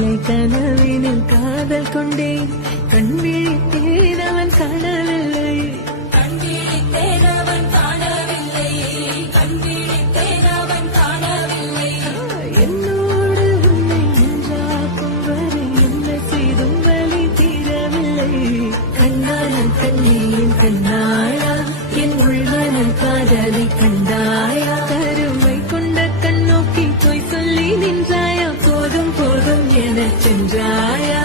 காணவில்லை கனவினில் காதல் கொண்டேன் கண் விழித்தேன் அவன் காணவில்லை என்னோடு உன்னை ஒன்றாக்கும் வரை என்ன செய்தும் வலி தீரவில்லை கண்ணாளன் கண்ணீன் கண்ணாயா என் உள்மனம் காதலை கண்டாயா கருமை கொண்ட கண்ணோக்கி போய் சொல்லி நின்றாயா போதும் போதும் என சென்றாயா